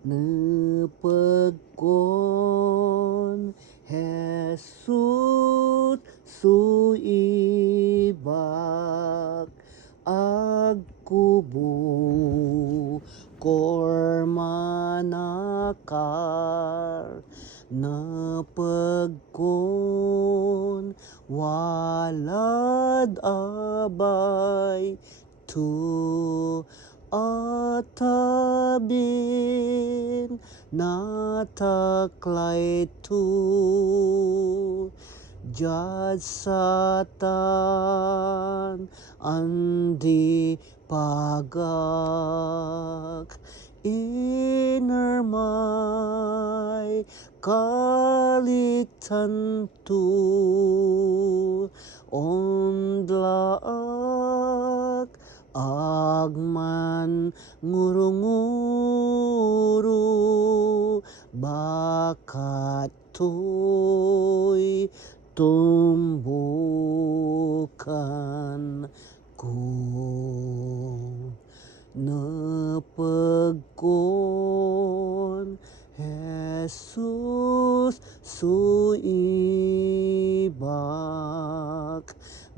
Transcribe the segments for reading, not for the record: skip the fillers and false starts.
Nepagkon Jesus suibak agkubo kormanakar napagkon walad abay tu atabin nataklay tu jad satan andi pagak inermay kaliktan tu ondlaak agman ngurunguru bakat to'y tumbukan ko napagkon Jesus suibak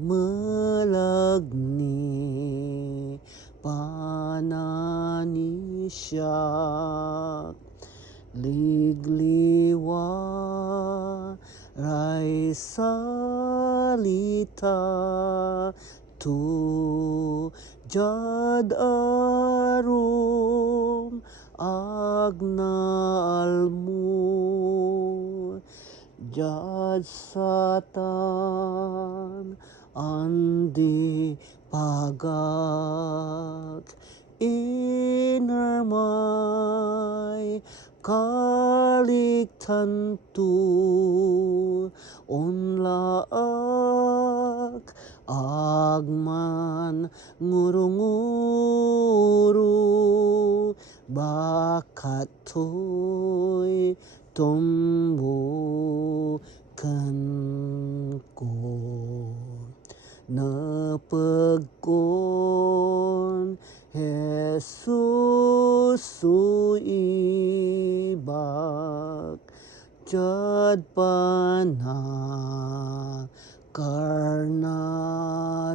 melagni pananisyak ligliwa ray salita tu jad arum agnalmu jad satan andi pagak inermay kaliktan tu onlaak agman ngurunguru bakat to'y tumbukan ko napagkon Jesus suibak jad pana karna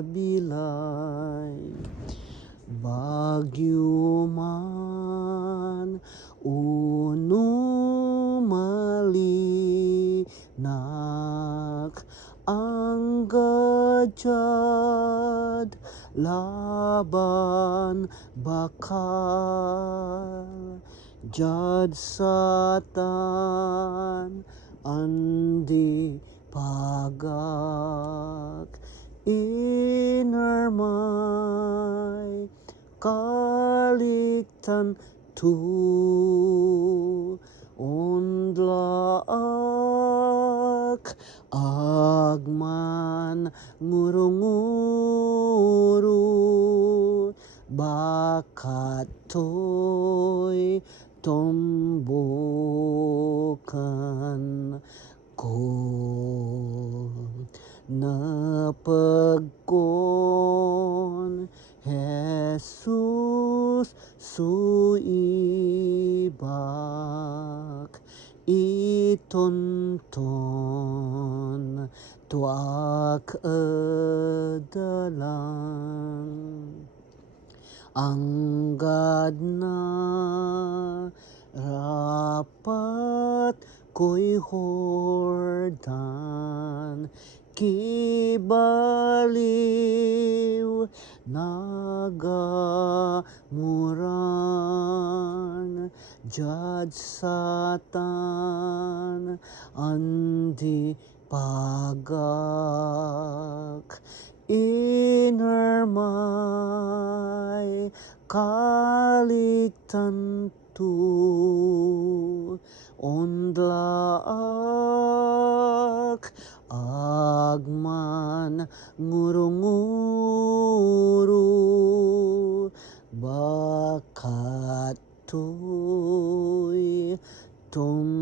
bilay bagyo man unumalinak ang gajad laban bakal jad satan andi pagak inermay kaliktan tu ondlaak agman ngurunguru bakat to'y tumbukan ko napagkon Jesus suibak itonton tuak adalang anggad na rapat ko'y hordan kibaliw nagamuran jad satan andi pagak inermay kaliktan tu ondlaak agman ngurunguru bakat to'y tum